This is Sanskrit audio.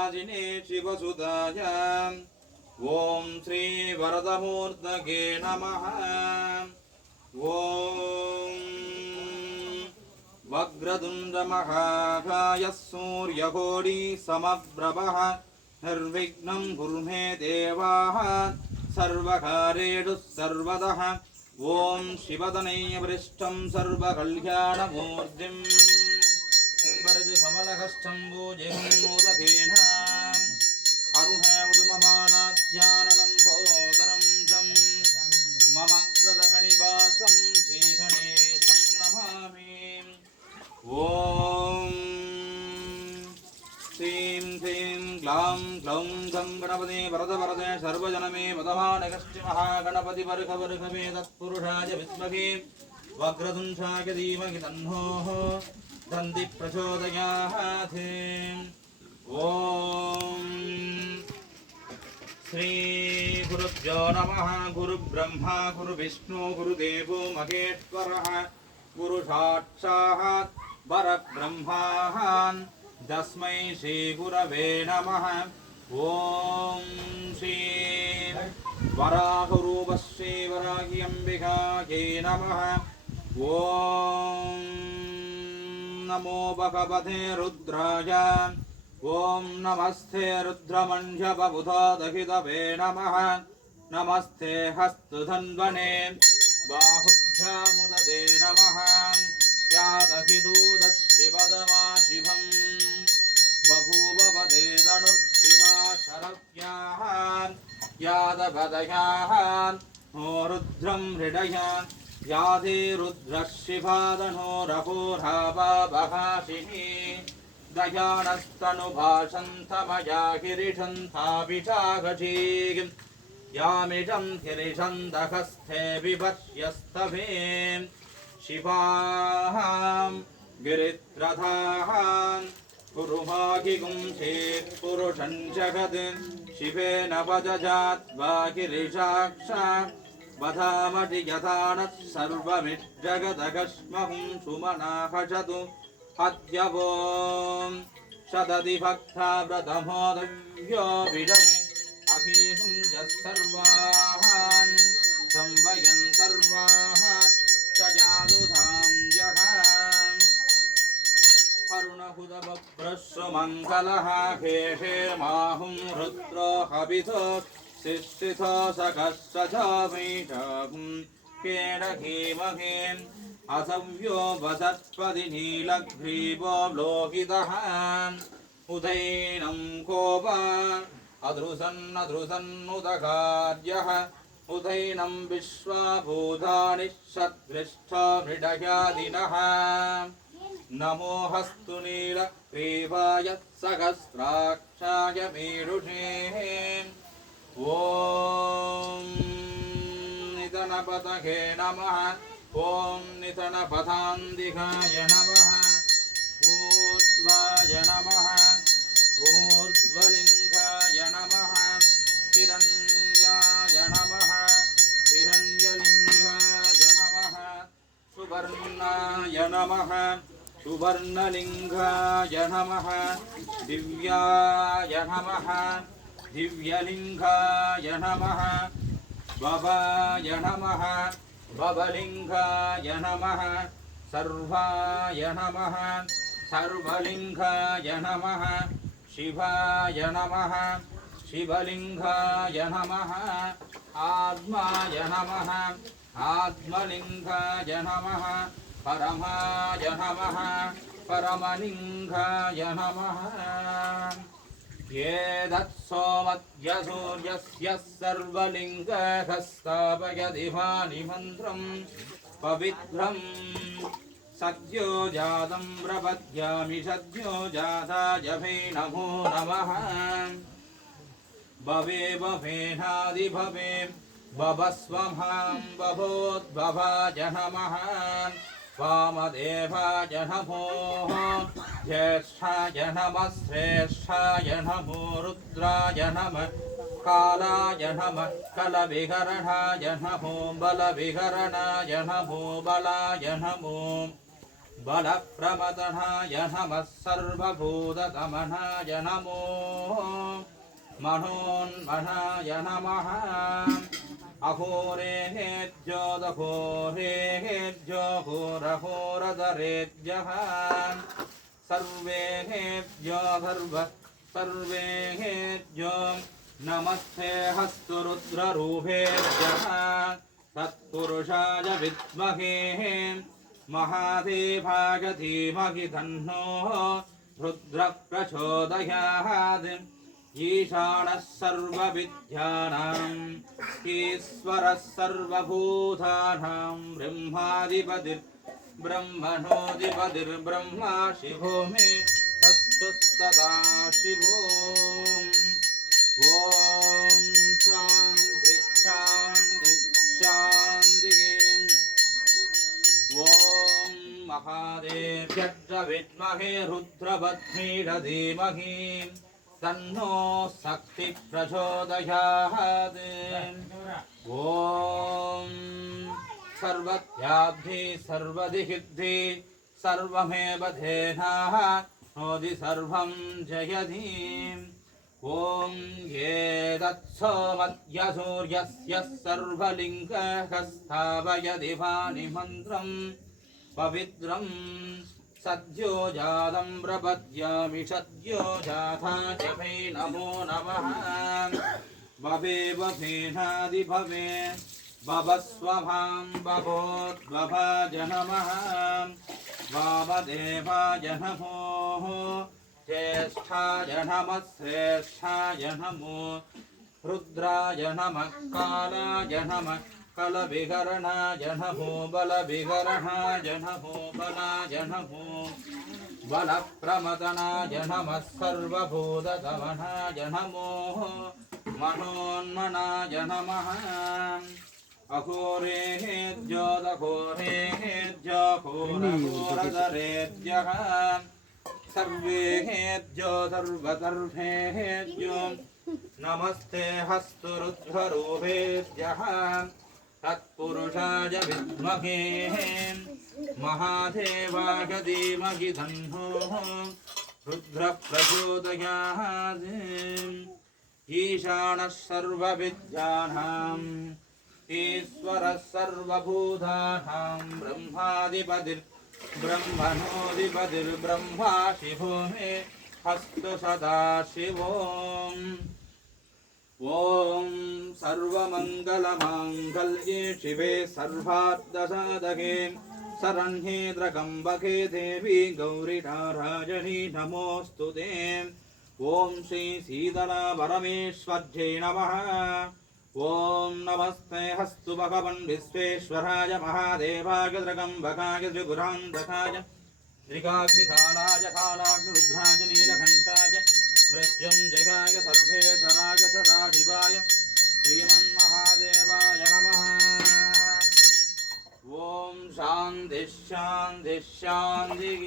राजिने शिवसुताय ओम श्री वरदमूर्तये नमः। ओम वक्रतुंड महाकाय सूर्यकोटि समप्रभः निर्विघ्नं कुरु मे देवाः सर्वकार्येषु सर्वतः। ओम शिवतनय पृष्ठं सर्वकल्याणमूर्तिं वरदकमलहस्तं मोदकेन अरुणोदममानाध्याननं भोदरं तं मम कृतकणिवासं श्रीगणेशं नमामि। ॐ श्रीं ह्रीं क्लां क्लौं गं गणपते वरद वरदे सर्वजनमे वदमानकश्च महागणपति वर्षवर्षमे तत्पुरुषाय विद्महे वक्रतुण्डाय धीमहि तन्नो दन्ति प्रचोदयात्। ॐ श्री गुरुभ्यो नमः। गुरुब्रह्मा गुरुविष्णु गुरुदेवो महेश्वरः गुरु साक्षात् परब्रह्म तस्मै श्री गुरवे नमः। ॐ श्री वराहरूपश्री वराहि अम्बिकायै नमः। ॐ नमो भगवते रुद्राय। ओम नमस्ते रुद्रमंडपबुधोदहितवे नमः। नमस्ते हस्तधन्वने बाहुभ्यामुदते नमः। यादहिदूदशिवदमाशिवं बभूवपदे तनुर्शिवा शरत्याः यादपदयाः नो रुद्रं हृदय यादे रुद्रशिवादनोरहोरावाभाषिणी दयानस्तनुभाषन्तमया गिरिशन्ताभिषाघशीं यामिषं गिरिशन्दहस्ते विपश्यस्तभे शिवां गिरित्रधां कुरुमागिगुंसे पुरुषं जगत् शिवेन वदजात्वा गिरिशाक्षा वधामति यथानः सर्वमिज्जगदगस्महुं सुमनाहशतु अद्यवों शतदि भक्ता व्रतमोदव्यो विदमे अहीहुं सर्वान् संवयन् सर्वाः चयादुधां जहान् अरुणहुदवप्रश्रुमङ्गलः हेहे माहुं रुद्रो हवितो शिष्टितो सकस्रजामीषाहुं केणहीमहेन् असव्यो वसत्पदि नीलग्रीवो लोहितः उदैनं कोपा अधृसन्नधृसन्नुदकार्यः उदैनं विश्वाभूतानि षद्भ्रष्टा मृडयादिनः नमो हस्तु नीलग्रीवाय सहस्राक्षाय मेरुषे ॐ निधनपतये नमः। ओम निधनपथान्दिकाय नमः। ऊर्ध्वाय नमः। ऊर्ध्वलिङ्गाय नमः। हिरण्याय नमः। हिरण्यलिङ्गाय नमः। सुवर्णाय नमः। सुवर्णलिङ्गाय नमः। दिव्याय नमः। दिव्यलिङ्गाय नमः। भवाय नमः। भवलिङ्गाय नमः। सर्वाय नमः। सर्वलिङ्गाय नमः। शिवाय नमः। शिवलिङ्गाय नमः। आत्माय नमः। आत्मलिङ्गाय नमः। परमाय नमः। परमलिङ्गाय नमः। येदत्सोमद्यसूर्यस्य सर्वलिङ्गः स्थापयति मन्त्रं पवित्रं सद्यो जातं प्रपद्यामि सद्यो जाताय वै नमो नमः। भवे भवेनादि भवे भवस्वमां भवोद्भवाय नमः। वामदेवाय नमो ज्येष्ठाय नमः। श्रेष्ठाय नमो रुद्राय नमः। कालाय नमः। कलविहरणाय नमो बलविहरणाय नमो बलाय नमो बलप्रमदनाय नमः सर्वभूतदमनाय नमो मनोन्मनाय नमः अहोरेहेभ्यो होरहोरदरेभ्यः सर्वेभ्यो नमस्ते हस्तु रुद्ररूपेभ्यः तत्पुरुषाय विद्महे महादेवाय धीमहि तन्नो रुद्रः प्रचोदयात् ईशानः सर्वविद्यानां ईश्वरः सर्वभूतानां ब्रह्मणोऽधिपतिर्ब्रह्मा शिवो मे तत्तु सदा शिवो ॐ शान्ति शान्ति शान्तिः ॐ महादेव्यज्ज विद्महे रुद्रपत्नीर धीमहि तन्नो शक्ति प्रचोदयात् ॐ सर्वत्याब्धि सर्वदिहिद्धि सर्वमेव धेनाः नोदि सर्वं जयति ॐ ये तत्सोमद्य सूर्यस्य सर्वलिङ्गः स्थापयति वाणिमन्त्रं पवित्रं सद्यो जातं प्रपद्यामि सद्यो जाताय वै नमो नमः भवे भवेनादि भवे भवस्वभां भवोद्भवाय नमः वामदेवाय नमो ज्येष्ठाय नमः श्रेष्ठाय नमो रुद्राय नमः कालाय नमः कलविहरणाय नमो बलविहरणाय नमो बलाय नमो बलप्रमदनाय नमः सर्वभूतदमनाय नमो मनोन्मनाय नमः अघोरेभ्योदघोरेभ्यः सर्वेभ्यो सर्वसर्वेभ्यो नमस्ते हस्तु रुद्ररूपेभ्यः तत्पुरुषाय विद्महे महादेवाय धीमहि तन्नो रुद्रः प्रचोदयात् ईशानः सर्वविद्यानाम् ईश्वरः सर्वभूतानां ब्रह्मणोऽधिपतिर्ब्रह्मा शिवो मे हस्तु सदा शिवो ॐ सर्वमङ्गलमाङ्गल्ये शिवे सर्वार्थसाधके शरण्ये त्र्यम्बके देवी गौरी नारायणी नमोऽस्तु ते ॐ श्री शीतला परमेश्वर्यै नमः ॐ नमस्ते हस्तु भगवन् विश्वेश्वराय महादेवाय त्र्यम्बकाय त्रिपुरान्तकाय त्रिकाग्निकालाय कालाग्निरुद्राय नीलकण्ठाय मृत्युञ्जयाय सर्वेश्वराय सदाशिवाय श्रीमन्महादेवाय नमः ॐ शान्तिः शान्तिः शान्तिः